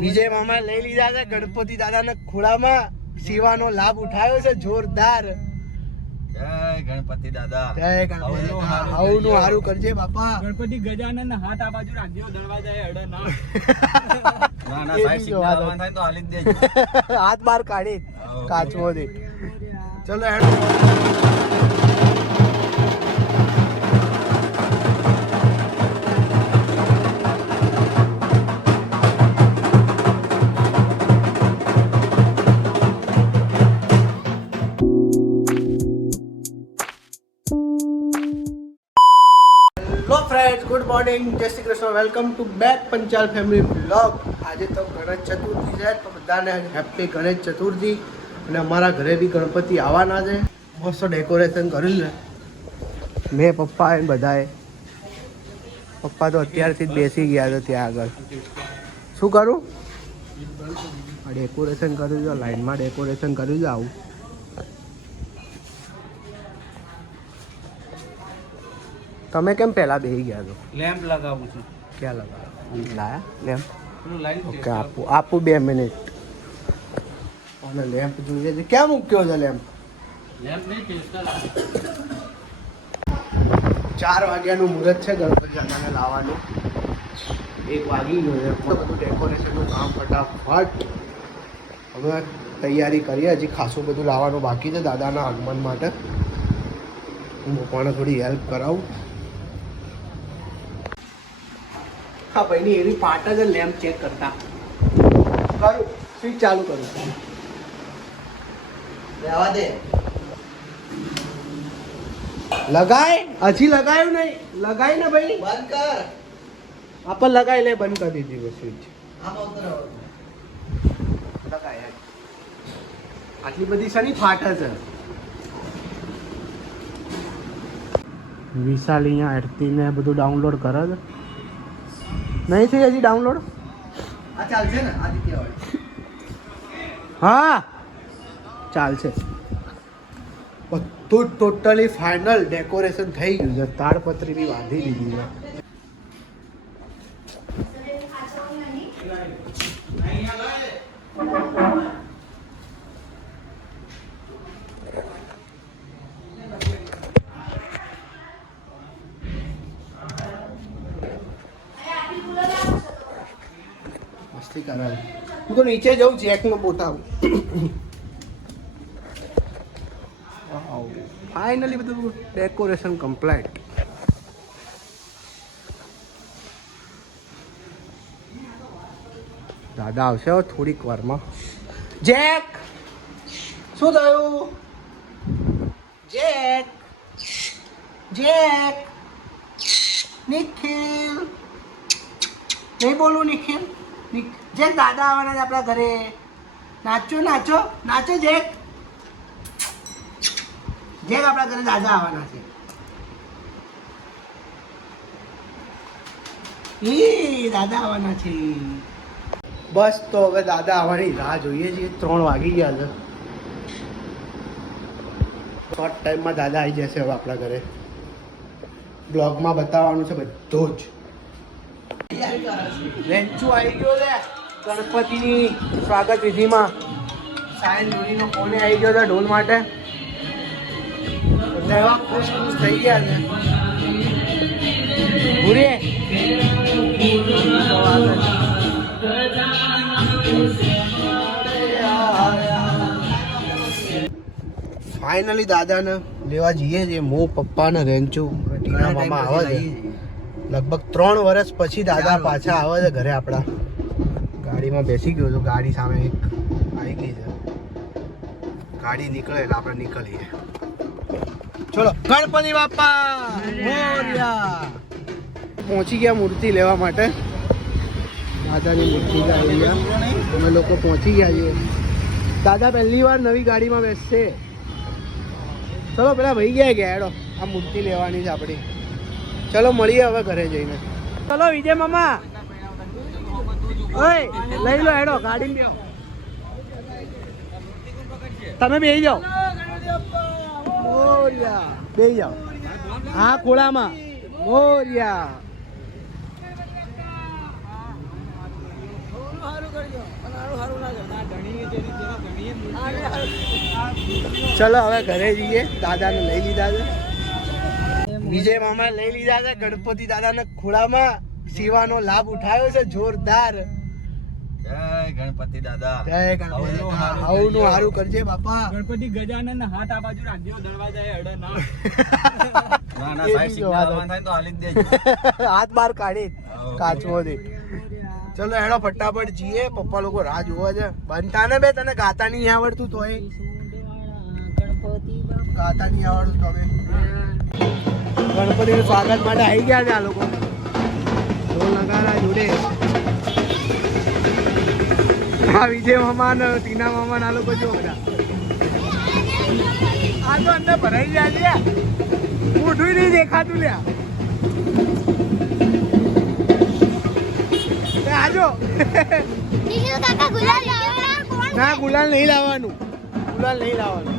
વિજય મામા લઈ લીધા છે ગણપતિ દાદાના ખોળામાં, સેવાનો લાભ ઉઠાવ્યો છે જોરદાર. જય ગણપતિ દાદા, જય ગણપતિ દાદા. આવું હારું કરજે બાપા. ગણપતિ ગજાનન હાથ આ બાજુ રાખજો, દરવાજા અડે ના. ના ના સાહેબ સિગ્નલ આવવાનું થાય તો હાલી જ દેજો. હાથ બાર કાઢી કાચવો દે. ચલો હેડ. હેલો ફ્રેન્ડ્સ, ગુડ મોર્નિંગ, જય Shri Krishna, welcome to back Panchal family blog. આજે તો ગણેશ ચતુર્થી છે, તો બધાને હેપી ગણેશ ચતુર્થી. અને અમારા ઘરે બી ગણપતિ આવવાના છે. મસ્ત ડેકોરેશન કર્યું છે મેં, પપ્પા એ બધાએ. પપ્પા તો અત્યારથી જ બેસી ગયા છે ત્યાં આગળ. શું કરું? ડેકોરેશન કર્યું છે, લાઈનમાં ડેકોરેશન કર્યું છે. આવું તમે કેમ પહેલા બેસી ગયા છો? લેમ્પ લગાવું છું. ક્યાં લગાવ્યા? લાયા લેમ્પ? લાઈન ઓકે, આપું 2 મિનિટ. અને લેમ્પ જોઈએ છે. ક્યાં મૂક્યો છે લેમ્પ? લેમ્પ નહીં, પેસ્ટલ. 4 વાગ્યાનું મુહૂર્ત છે ગણપતિ દાદાને લાવવાનું. 1 વાગી ગયો છે. બધું ડેકોરેશનનું કામ ફટાફટ હવે તૈયારી કરીએ. હજી ખાસું બધું લાવવાનું બાકી છે દાદાના આગમન માટે. હું પપ્પાને થોડી હેલ્પ કરાવું. હા ભાઈની એવી પાટ જ લેમ્પ ચેક કરતા કરું. સ્વિચ ચાલુ કરું. રહેવા દે. લગાય? હજી લગાયું નહીં. લગાય ને ભાઈ. બંધ કર. આપણે લગાઈ લે. બંધ કરી દીધી સ્વિચ. લગાય. આટલી બધી શની ફાટ છે? વિશાલ અહીંયા એડતીને બધું ડાઉનલોડ કરે છે. નહીં થઈ હજી ડાઉનલોડ? આ ચાલશે ને આદિત્યવાળી? હા ચાલશે. બધું ટોટલી ફાઇનલ ડેકોરેશન થઈ ગયું છે. તાડપત્રી બી બાંધી દીધી છે. મસ્તી કરે. હું તો નીચે જાઉં, જેકનો બોતાવું. ફાઇનલી બધું ડેકોરેશન કમ્પ્લીટ. દાદા આવશે થોડીક વારમાં. જેક, શું થયું? Jack, Jack, Nikhil. નહીં બોલું નિખિલ? જેક, દાદા આવવાના છે આપણા ઘરે. નાચો નાચો નાચો જેક. જેક, આપણા ઘરે દાદા આવવાના છે. દાદા આવવાના છે. બસ તો હવે દાદા આવવાની રાહ જોઈએ છીએ. 3 વાગી ગયા છે. શોર્ટ ટાઈમમાં દાદા આવી જશે હવે આપણા ઘરે. બ્લોગમાં બતાવવાનું છે બધું જ. રેન્ચુ આવી ગયો છે ગણપતિની સ્વાગત વિધિમાં. સાયન ધોનીનો ફોને આવી ગયો છે ઢોલ માટે. એવા ખુશ થઈ ગયા છે. ભૂરી ફાઇનલી દાદાને લેવા જઈએ છીએ. મો પપ્પા ને રેન્ચુ ટીના મામા આવે છે. લગભગ 3 વર્ષ પછી દાદા પાછા આવે છે ઘરે આપણા. ગાડીમાં બેસી ગયો છું. ગાડી સામે એક આવી ગઈ છે. ગાડી નીકળે એટલે આપણે નીકળીએ. ચલો ગણપતિ બાપા મોરયા. પહોંચી ગયા મૂર્તિ લેવા માટે. દાદાની મૂર્તિ આવી ગયા. અમે લોકો પહોંચી ગયા છીએ. દાદા પહેલી વાર નવી ગાડીમાં બેસશે. ચલો પેલા ભાઈ ગયા હેડો. આ મૂર્તિ લેવાની છે આપણી. ચલો મળીએ હવે ઘરે જઈને. ચલો વિજય મામા, ઓય લઈ લો હેડો. ગાડી બેહો. તમે બેસી જાઓ. મોરિયા બેસી જાઓ. હા ખોળામાં. મોરિયા. ચલો હવે ઘરે જઈએ. દાદાને લઈ લીધા છે, વિજય મામા લઈ લીધા છે ગણપતિ દાદાના ખોળામાં. સેવાનો લાભ ઉઠાવ્યો છે જોરદાર. જય ગણપતિ દાદા. જય ગણપતિ દાદા. આવું હારું કરજે બાપા. ગણપતિ ગજાનન હાથ આ બાજુ રાખજો દરવાજા અડે ના. ના ના સાહેબ સિગ્નલ આવવાનું થાય તો હાલી જ દેજો. હાથ બાર કાઢી કાચવો દે. ચલો હેડો ફટાફટ જઈએ. પપ્પા લોકો રાહ જોવા છે. બનતા ને બે તને ગાતા નહીં આવડતું તોય ગાતા નહીં આવડતું તમે. ગણપતિનું સ્વાગત માટે આવી ગયા છે આ લોકો. ઢોલ નગારા જોડે આ વિજય મામા ને ટીના મામા ના લોકો જો બધા. આ તો અંદર ભરાઈ જાય છે. મોઢું નહીં દેખાતું લ્યા. આજો ના ગુલાલ નહીં લાવવાનું. ગુલાલ નહીં લાવવાનું.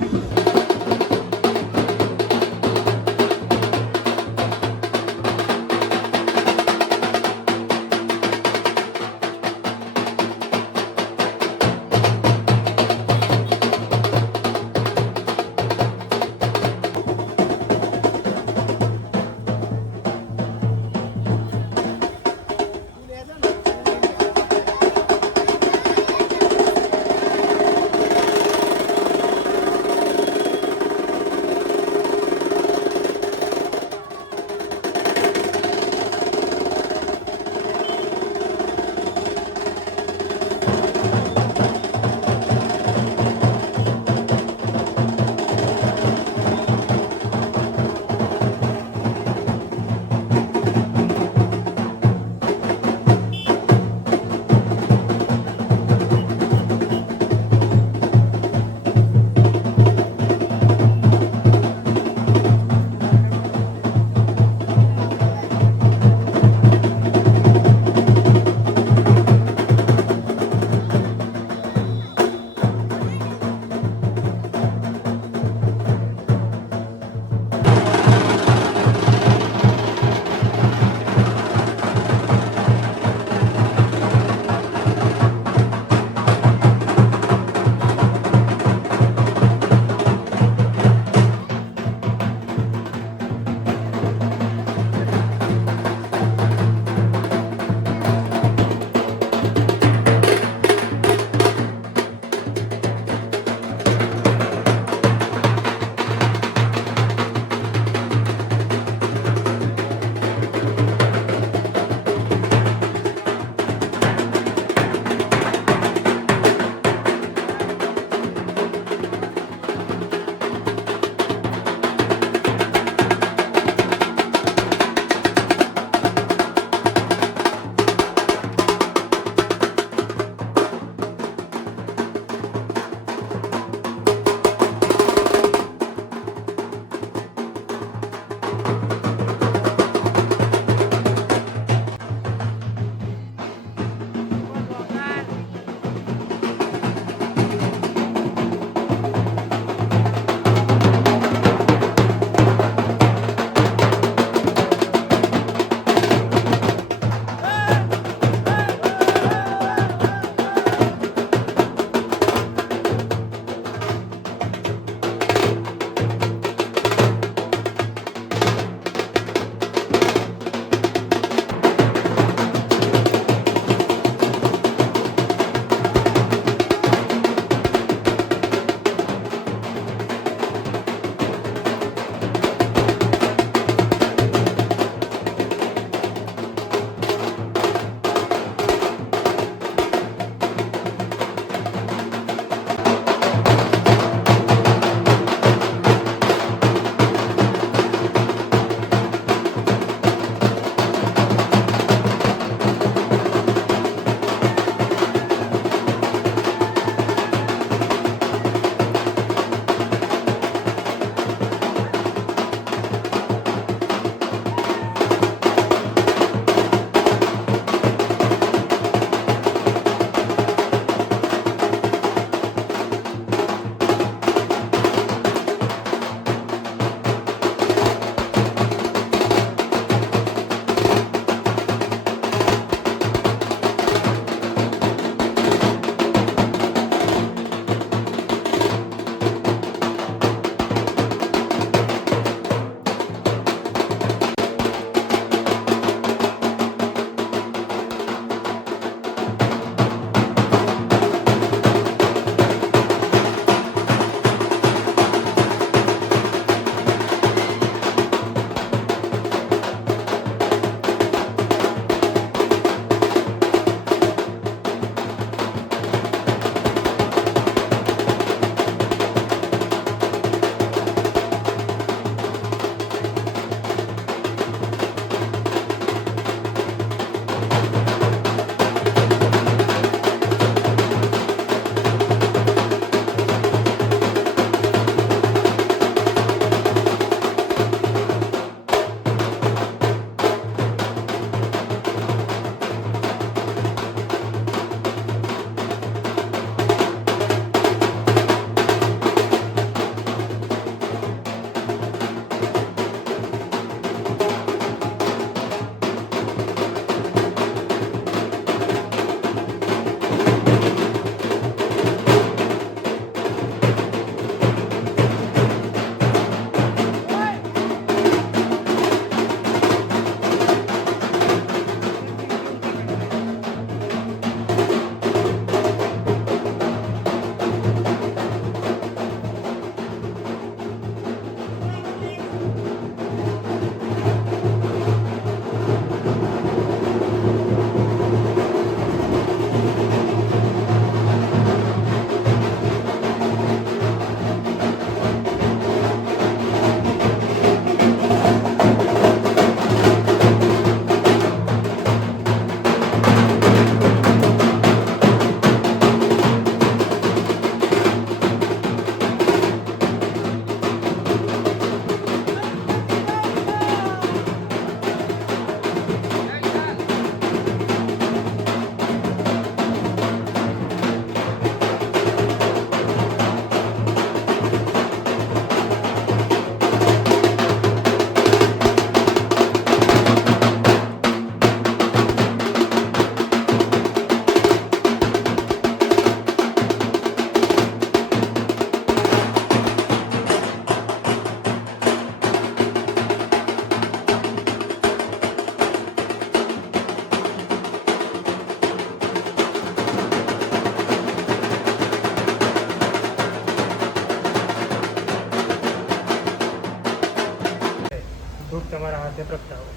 તે પ્રગટાવો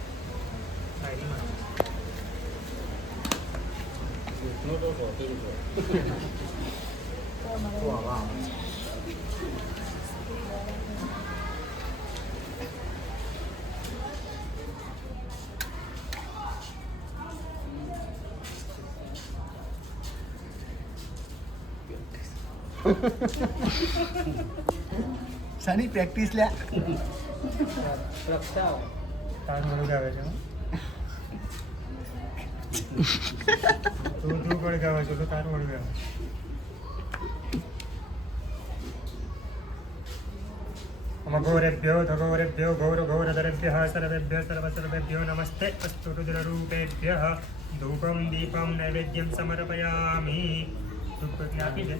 ડાયરીમાં શાની પ્રેક્ટિસ લે પ્રગટાવો તાર વળગાવે છે તું વળગાવે છે તો તાર વળગાવે અમઘોરેભ્યો તઘોરેભ્યો ગૌરધરેભ્યઃ સર્વેભ્યઃ સર્વસર્વેભ્યો નમસ્તે અસ્તુ રુદ્રરૂપેભ્યઃ ધૂપમ દીપમ નૈવેદ્યમ સમર્પયામિ ધૂપ પ્રતિ આપી દે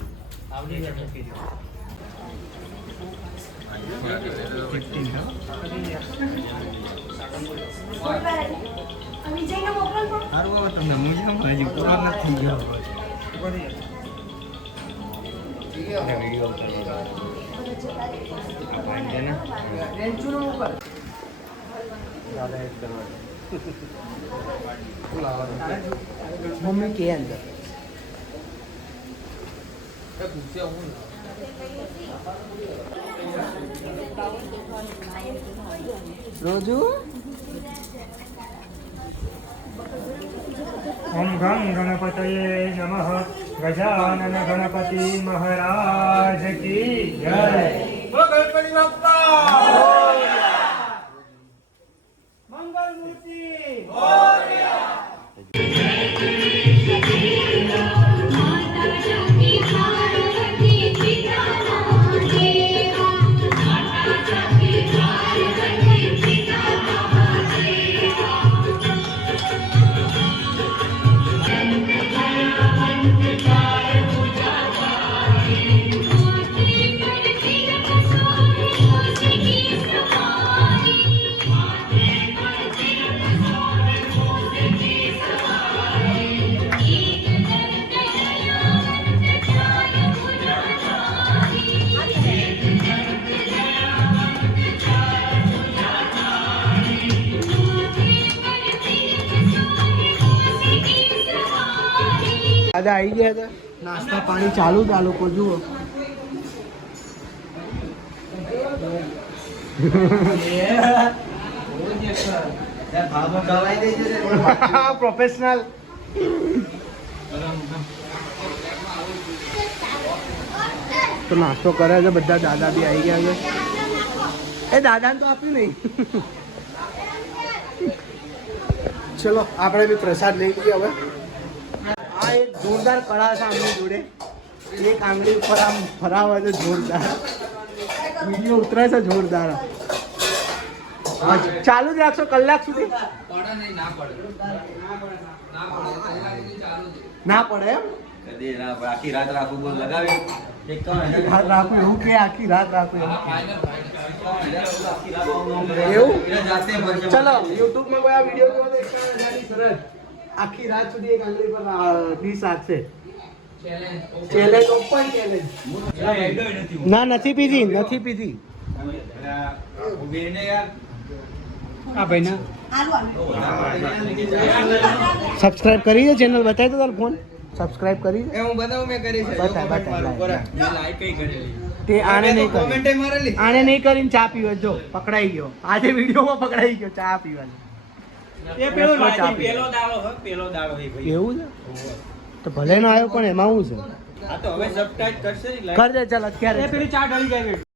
આવડી જાય મૂકી દે સારું આવે તમને મ્યુઝિયમ હજી પૂરો નથી ગયો વિડીયો મમ્મી કે અંદર રોજુ ઓમ ગમ ગણપતયે નમઃ ગજાનન ગણપતિ મહારાજ કી જય દાદા આવી ગયા હતા નાસ્તા પાણી ચાલુ જ આ લોકો જુઓ પ્રોફેશનલ તો નાસ્તો કરે છે બધા દાદા બી આવી ગયા છે એ દાદાને તો આપ્યું નહીં ચલો આપણે બી પ્રસાદ લઈ લઈએ હવે આ એક જોરદાર કળા છે આમની જોડે એક આંગળી ઉપર આમ ફરાવે છે જોરદાર વિડીયો ઉતરે છે જોરદાર ચાલુ જ રાખશો કલાક સુધી ના પડે એમ આખી રાત રાખું બોલ લગાવી રાત રાખું એવું કે આખી રાત રાખું એવું ચલો યુટ્યુબમાં કોઈ આ વિડીયો જોવો તો 51,000 સરસ આખી રાત સુધી એક આંગળી પર ડીશ આપશે ચેલેન્જ ઓપન ચેલેન્જ ના નથી પીધી આ ભાઈને સબસ્ક્રાઇબ કરી છે ચેનલ બતાવી દો તારો ફોન સબસ્ક્રાઇબ કરી છે હું બતાવું મેં કરી છે બતા લાઈક કઈ કરેલી તે આને નહીં કરી કોમેન્ટ મારેલી આને નહીં કરીને ચા પીવા જો પકડાઈ ગયો આજે વિડીયોમાં પકડાઈ ગયો ચા પીવાની એ પેલો ચા પી. પેલો દાડો હે પેલો દાડો હે ભાઈ એવું છે તો ભલે નો આવ્યો પણ એમાં શું છે આ તો હવે સબસ્ક્રાઇબ કરશે ને કરજે ચાલ અત્યારે એ પેલી ચા ઢળી ગઈ